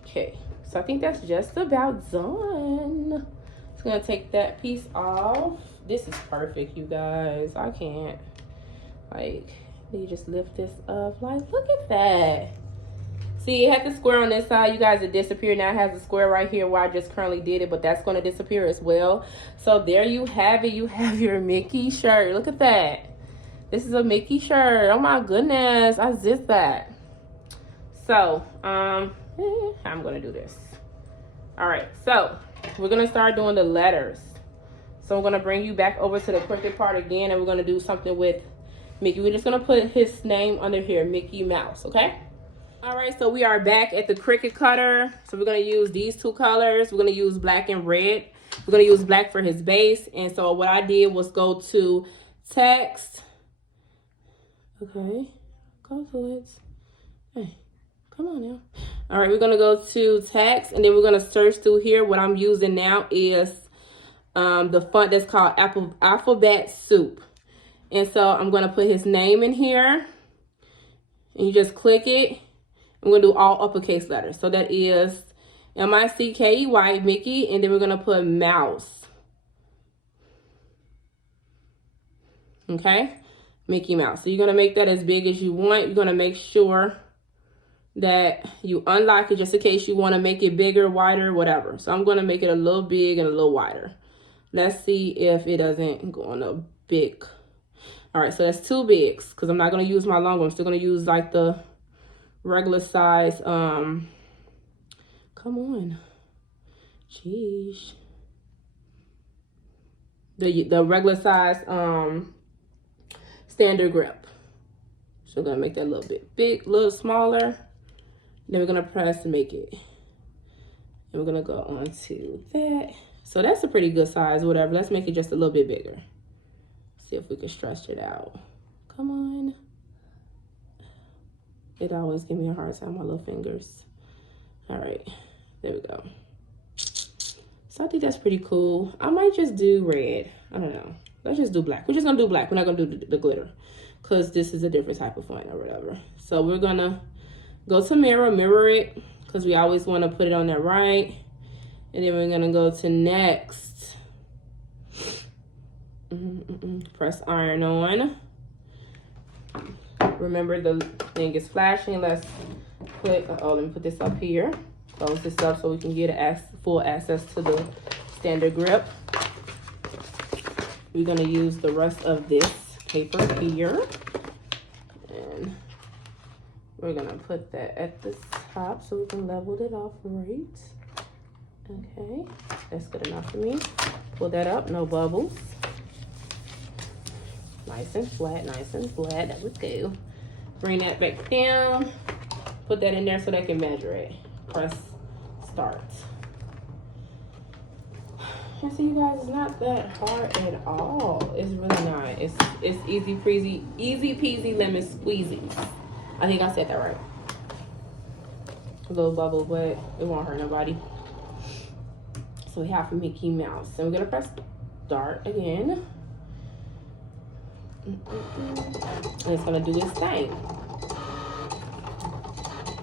Okay. So I think that's just about done. Just gonna take that piece off. This is perfect, you guys. I can't, like, you just lift this up. Like, look at that. See, it had the square on this side, you guys. It disappeared. Now it has a square right here where I just currently did it, but that's going to disappear as well. So there you have it. You have your Mickey shirt. Look at that. This is a Mickey shirt. Oh my goodness, I zipped that. So I'm gonna do this. All right, so we're gonna start doing the letters. So I'm gonna bring you back over to the Cricut part again, and we're gonna do something with Mickey. We're just gonna put his name under here, Mickey Mouse. Okay. All right, so we are back at the Cricut cutter. So we're gonna use these two colors. We're gonna use black and red. We're gonna use black for his base. And so what I did was go to text. Okay, go to it. Hey, come on now. All right, we're gonna go to text, and then we're gonna search through here. What I'm using now is the font that's called Alphabet Soup. And so I'm gonna put his name in here, and you just click it. I'm gonna do all uppercase letters. So that is M-I-C-K-E-Y, Mickey, and then we're gonna put mouse. Okay, Mickey Mouse. So you're gonna make that as big as you want. You're gonna make sure that you unlock it just in case you wanna make it bigger, wider, whatever. So I'm gonna make it a little big and a little wider. Let's see if it doesn't go on a big. All right, so that's too big because I'm not gonna use my long one. I'm still gonna use like the regular size. Come on, jeez. The regular size standard grip. So we're gonna make that a little bit big, a little smaller. Then we're gonna press to make it, and we're gonna go on to that. So that's a pretty good size, whatever. Let's make it just a little bit bigger. See if we can stretch it out. Come on. It always gives me a hard time, my little fingers. All right, there we go. So I think that's pretty cool. I might just do red. I don't know. Let's just do black. We're just gonna do black. We're not gonna do the glitter because this is a different type of font or whatever. So we're gonna go to mirror it because we always want to put it on there right. And then we're gonna go to next. Press iron on. Remember the thing is flashing. Let's put, let me put this up here. Close this up so we can get full access to the standard grip. We're gonna use the rest of this paper here. And we're gonna put that at the top so we can level it off right. Okay, that's good enough for me. Pull that up, no bubbles. Nice and flat, nice and flat. That was good. Bring that back down. Put that in there so they can measure it. Press start. And see, you guys, it's not that hard at all. It's really not. It's easy peasy lemon squeezy. I think I said that right. A little bubble, but it won't hurt nobody. So we have Mickey Mouse. And we're gonna press start again. And it's gonna do its thing.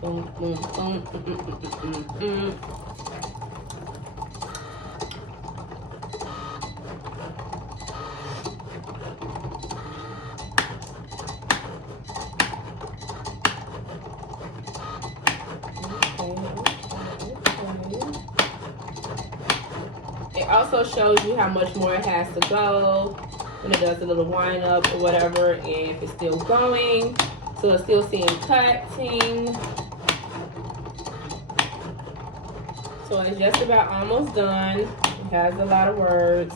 Boom, boom, boom. It also shows you how much more it has to go when it does a little wind up or whatever, and if it's still going. So it's still seeing cutting. So it's just about almost done. It has a lot of words.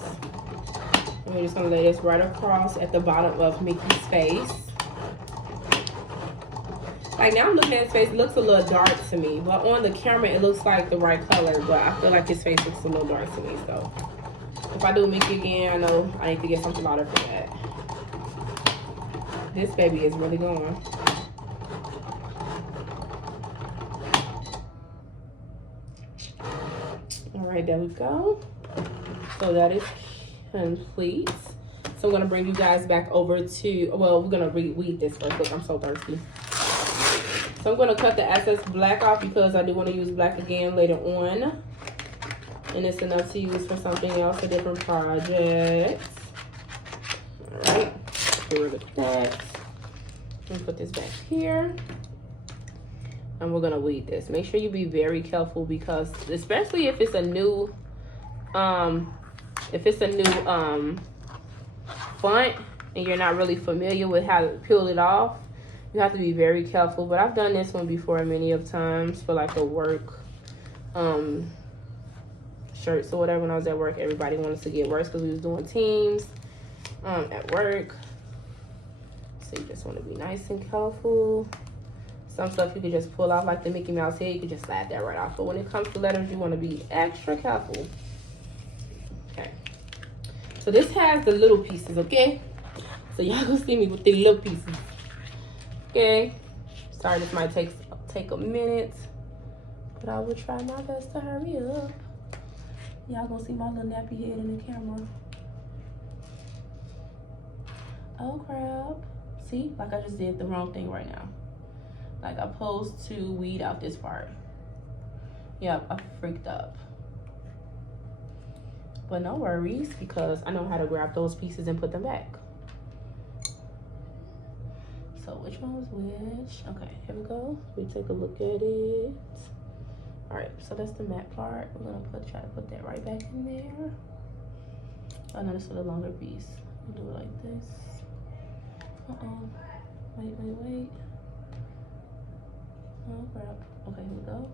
And we're just gonna lay this right across at the bottom of Mickey's face. Like now I'm looking at his face, it looks a little dark to me. But on the camera, it looks like the right color. But I feel like his face looks a little dark to me. So if I do Mickey again, I know I need to get something lighter for that. This baby is really going. All right, there we go. So that is complete. So I'm gonna bring you guys back over to, well, we're gonna weed this first. Look, I'm so thirsty. So I'm gonna cut the excess black off because I do wanna use black again later on. And it's enough to use for something else, a different project. All right, get rid of that. And put this back here. And we're gonna weed this. Make sure you be very careful because, especially if it's a new, font and you're not really familiar with how to peel it off, you have to be very careful. But I've done this one before many of times for like a work shirts or whatever. When I was at work, everybody wanted to get worse because we was doing teams at work. So you just want to be nice and careful. Some stuff you can just pull off, like the Mickey Mouse head, you can just slide that right off. But when it comes to letters, you want to be extra careful. Okay. So this has the little pieces, okay? So y'all gonna see me with the little pieces. Okay. Sorry, this might take a minute, but I will try my best to hurry up. Y'all gonna see my little nappy head in the camera. Oh crap. See, like I just did the wrong thing right now. Like I'm supposed to weed out this part. Yep, I freaked up. But no worries, because I know how to grab those pieces and put them back. So which one was which? Okay, here we go. We take a look at it. All right, so that's the matte part. We're gonna try to put that right back in there. Oh no, this is a longer piece. We'll do it like this. Wait. Oh crap. Okay, here we go.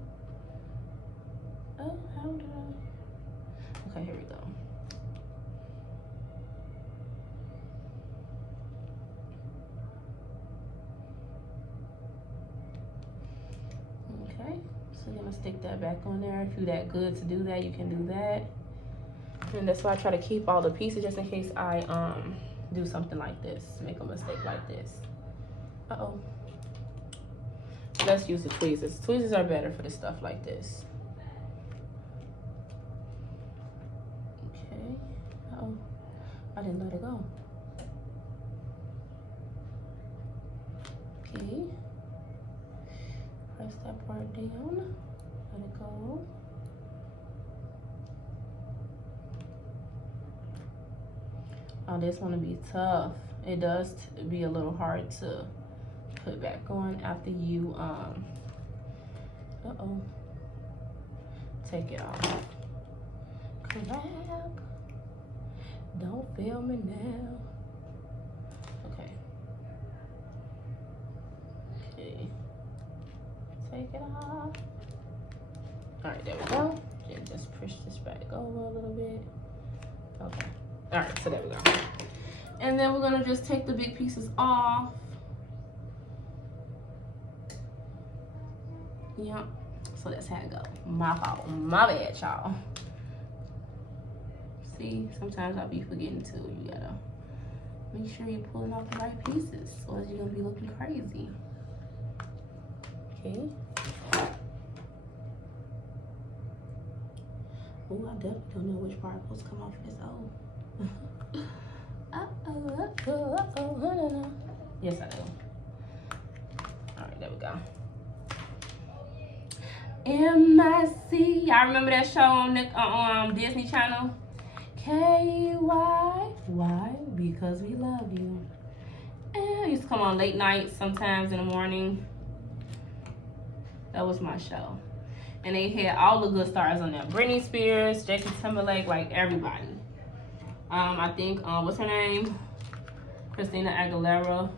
Oh, how did I? Okay, here we go. Okay, so you're gonna stick that back on there. If you're that good to do that, you can do that. And that's why I try to keep all the pieces just in case I do something like this, make a mistake like this. Uh-oh. Let's use the tweezers. Tweezers are better for this stuff like this. Okay. Uh-oh. I didn't let it go. Okay. Press that part down. Let it go. Oh, this one will be tough. It does be a little hard to put back on after you take it off. Crap. Don't fail me now. Okay. Take it off. Alright, there we go. And just push this back over a little bit. Okay. Alright, so there we go. And then we're gonna just take the big pieces off. Yep. So that's how it go. My fault. My bad, y'all. See, sometimes I'll be forgetting too. You gotta make sure you're pulling off the right pieces, or else you're gonna be looking crazy. Okay. Oh, I definitely don't know which part is supposed to come off of this. Oh. Yes, I do. Alright, there we go. MIC. Y'all remember that show on the Disney Channel? K-Y. Why? Because we love you. And it used to come on late nights, sometimes in the morning. That was my show. And they had all the good stars on there. Britney Spears, Justin Timberlake, like everybody. I think, what's her name? Christina Aguilera.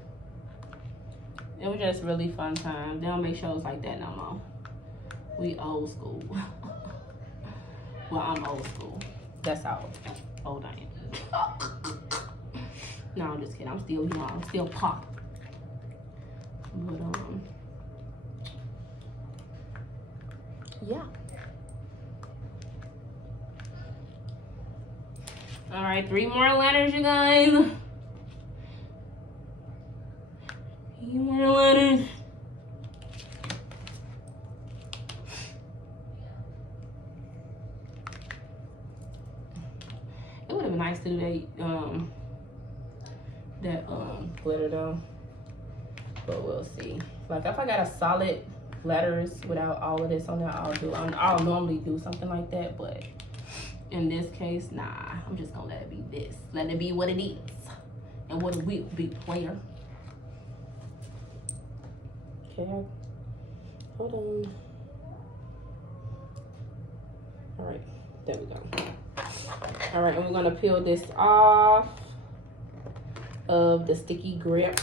It was just really fun time. They don't make shows like that no more. We old school. Well, I'm old school. That's how old I am. No, I'm just kidding. I'm still young. I'm still pop. But, yeah. All right, 3 more letters, you guys. 3 more letters. It would have been nice to do that glitter though, but we'll see. Like if I got a solid letters without all of this on there, I'll normally do something like that, but in this case, nah, I'm just gonna let it be this. Let it be what it is and what it will be, player. Okay, hold on. All right, there we go. All right, and we're gonna peel this off of the sticky grip.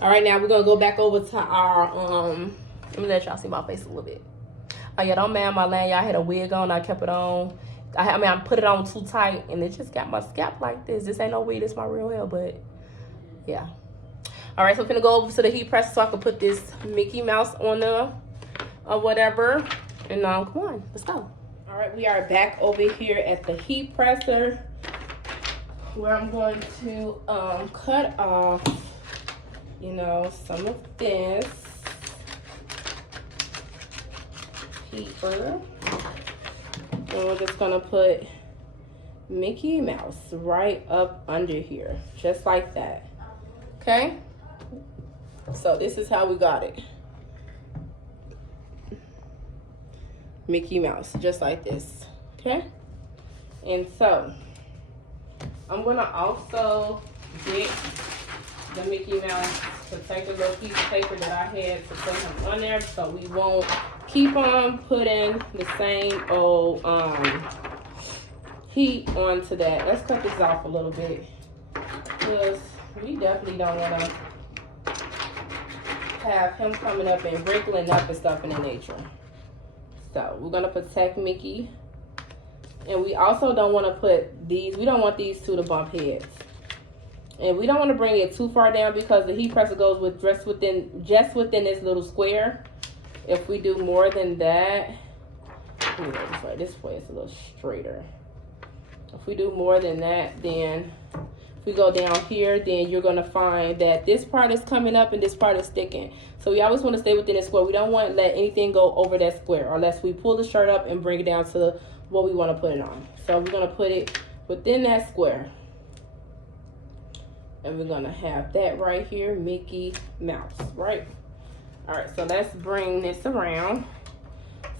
All right, now we're gonna go back over to our let me let y'all see my face a little bit. Oh yeah, don't mind my lanyard. I had a wig on, I kept it on. I put it on too tight and it just got my scalp like this. This ain't no wig, this my real hair, but yeah. All right, so I'm gonna go over to the heat press so I can put this Mickey Mouse on there or whatever. And come on, let's go. All right, we are back over here at the heat presser where I'm going to cut off, you know, some of this paper. And we're just gonna put Mickey Mouse right up under here, just like that. Okay? So this is how we got it. Mickey Mouse, just like this. Okay? And so I'm gonna also get the Mickey Mouse protective little piece of paper that I had to put him on there, so we won't keep on putting the same old heat onto that. Let's cut this off a little bit because we definitely don't want to have him coming up and wrinkling up and stuff in the nature. So we're gonna protect Mickey, and we also don't want to put these. We don't want these two to bump heads. And we don't want to bring it too far down because the heat presser goes with just within this little square. If we do more than that, this way it's a little straighter. If we do more than that, then if we go down here, then you're going to find that this part is coming up and this part is sticking. So we always want to stay within the square. We don't want to let anything go over that square unless we pull the shirt up and bring it down to what we want to put it on. So we're going to put it within that square. And we're gonna have that right here, Mickey Mouse, right? All right, so let's bring this around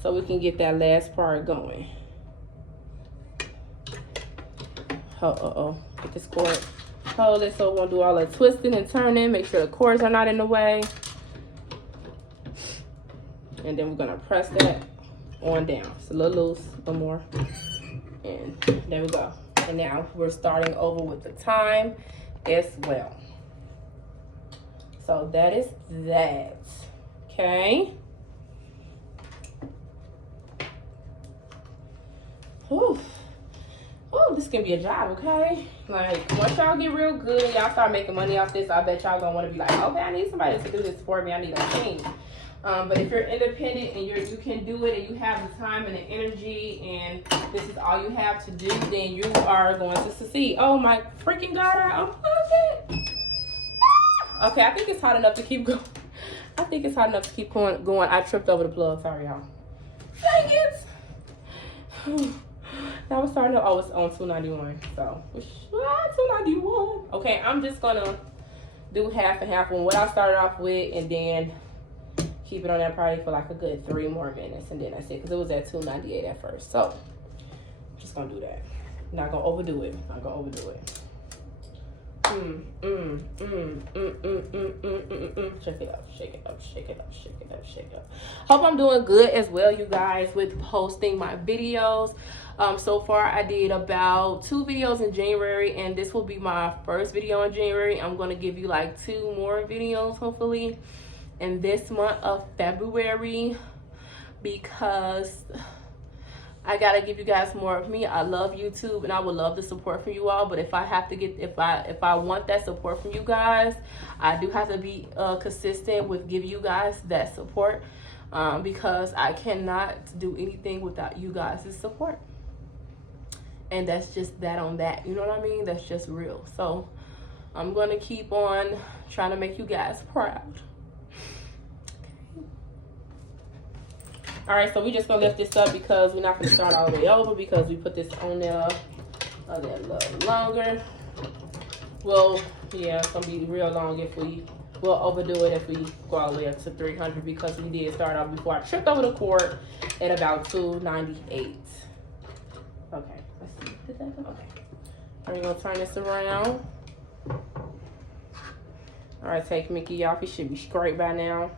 so we can get that last part going. Get this cord, hold it so we won't do all that twisting and turning. Make sure the cords are not in the way. And then we're gonna press that on down. It's a little loose, a little more. And there we go. And now we're starting over with the time as well. So that is that. Okay. Whew. Oh, this can be a job, okay? Like, once y'all get real good and y'all start making money off this, I bet y'all gonna want to be like, okay, I need somebody to do this for me. I need a team. But if you're independent and you can do it and you have the time and the energy and this is all you have to do, then you are going to succeed. Oh my freaking God, I unplugged it. Okay, I think it's hot enough to keep going. I think it's hot enough to keep going. I tripped over the plug. Sorry, y'all. Dang it. Now we're starting to, it's on 291. So, 291. Okay, I'm just gonna do half and half on what I started off with and then keep it on that probably for like a good 3 more minutes and then that's it, because it was at 298 at first. So just gonna do that. Not gonna overdo it. Not gonna overdo it. Check it out, shake it up, shake it up, shake it up, shake it up. Hope I'm doing good as well, you guys, with posting my videos. So far I did about 2 videos in January and this will be my first video in January. I'm gonna give you like 2 more videos hopefully in this month of February, because I gotta give you guys more of me. I love YouTube and I would love the support from you all. But if I have to get, if I want that support from you guys, I do have to be consistent with giving you guys that support, because I cannot do anything without you guys' support. And that's just that on that. You know what I mean? That's just real. So I'm gonna keep on trying to make you guys proud. All right, so we just gonna lift this up because we're not gonna start all the way over because we put this on there a little longer. Well, yeah, it's gonna be real long if we'll overdo it if we go all the way up to 300 because we did start off before I tripped over the cord at about 298. Okay, let's see. Did that go? Okay. Are we gonna turn this around? All right, take Mickey off. He should be straight by now.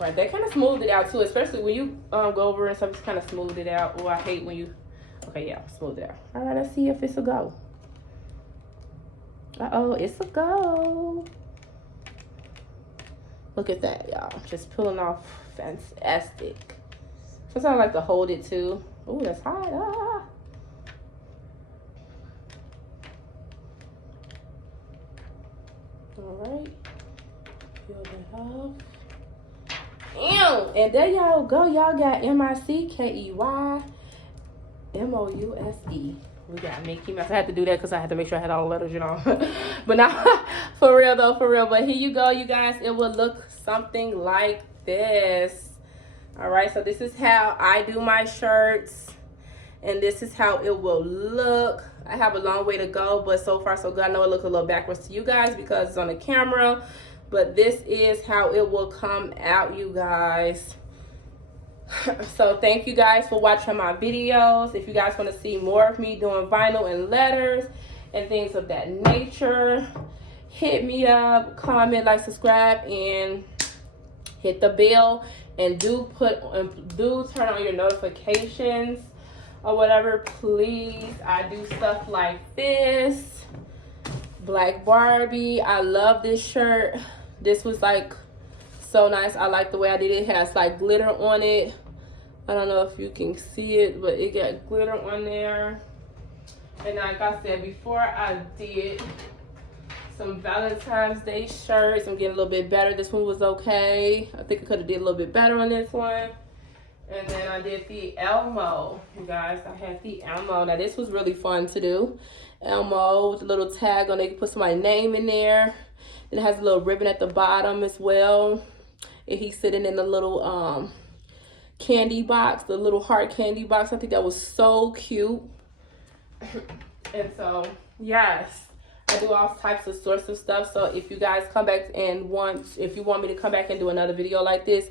Right, that kind of smoothed it out too, especially when you go over and stuff, just kind of smoothed it out. Oh, I hate when you, okay, yeah, smooth it out. All right, let's see if it's a go. Uh-oh, it's a go. Look at that, y'all. Just pulling off fantastic. Sometimes I like to hold it too. Oh, that's hot. Ah. All right, peel that off. And there y'all go. Y'all got MICKEYMOUSE. We got Mickey Mouse. I had to do that because I had to make sure I had all the letters, you know. But now, for real though, for real. But here you go, you guys. It will look something like this. All right, so this is how I do my shirts. And this is how it will look. I have a long way to go, but so far so good. I know it looks a little backwards to you guys because it's on the camera. But this is how it will come out, you guys. So thank you guys for watching my videos. If you guys want to see more of me doing vinyl and letters and things of that nature, hit me up, comment, like, subscribe, and hit the bell. And do turn on your notifications or whatever, please. I do stuff like this. Black Barbie. I love this shirt. This was like so nice. I like the way I did it. It has like glitter on it. I don't know if you can see it, but it got glitter on there. And like I said before, I did some Valentine's Day shirts. I'm getting a little bit better. This one was okay. I think I could have did a little bit better on this one. And then I did the Elmo, you guys. I had the Elmo. Now this was really fun to do. Elmo with a little tag on it. You can put somebody's name in there. Then it has a little ribbon at the bottom as well. And he's sitting in the little candy box, the little heart candy box. I think that was so cute. And so, yes. I do all types of sorts of stuff. So if you guys come back and if you want me to come back and do another video like this,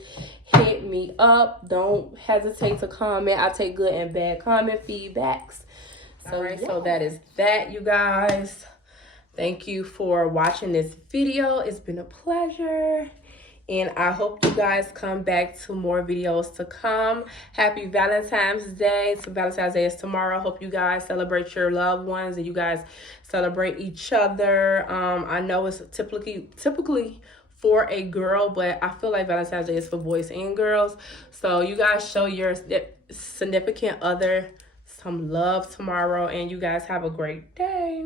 hit me up. Don't hesitate to comment. I take good and bad comment feedbacks. So, all right, so that is that, you guys. Thank you for watching this video. It's been a pleasure. And I hope you guys come back to more videos to come. Happy Valentine's Day. So Valentine's Day is tomorrow. Hope you guys celebrate your loved ones and you guys celebrate each other. I know it's typically for a girl, but I feel like Valentine's Day is for boys and girls. So you guys show your significant other some love tomorrow, and you guys have a great day.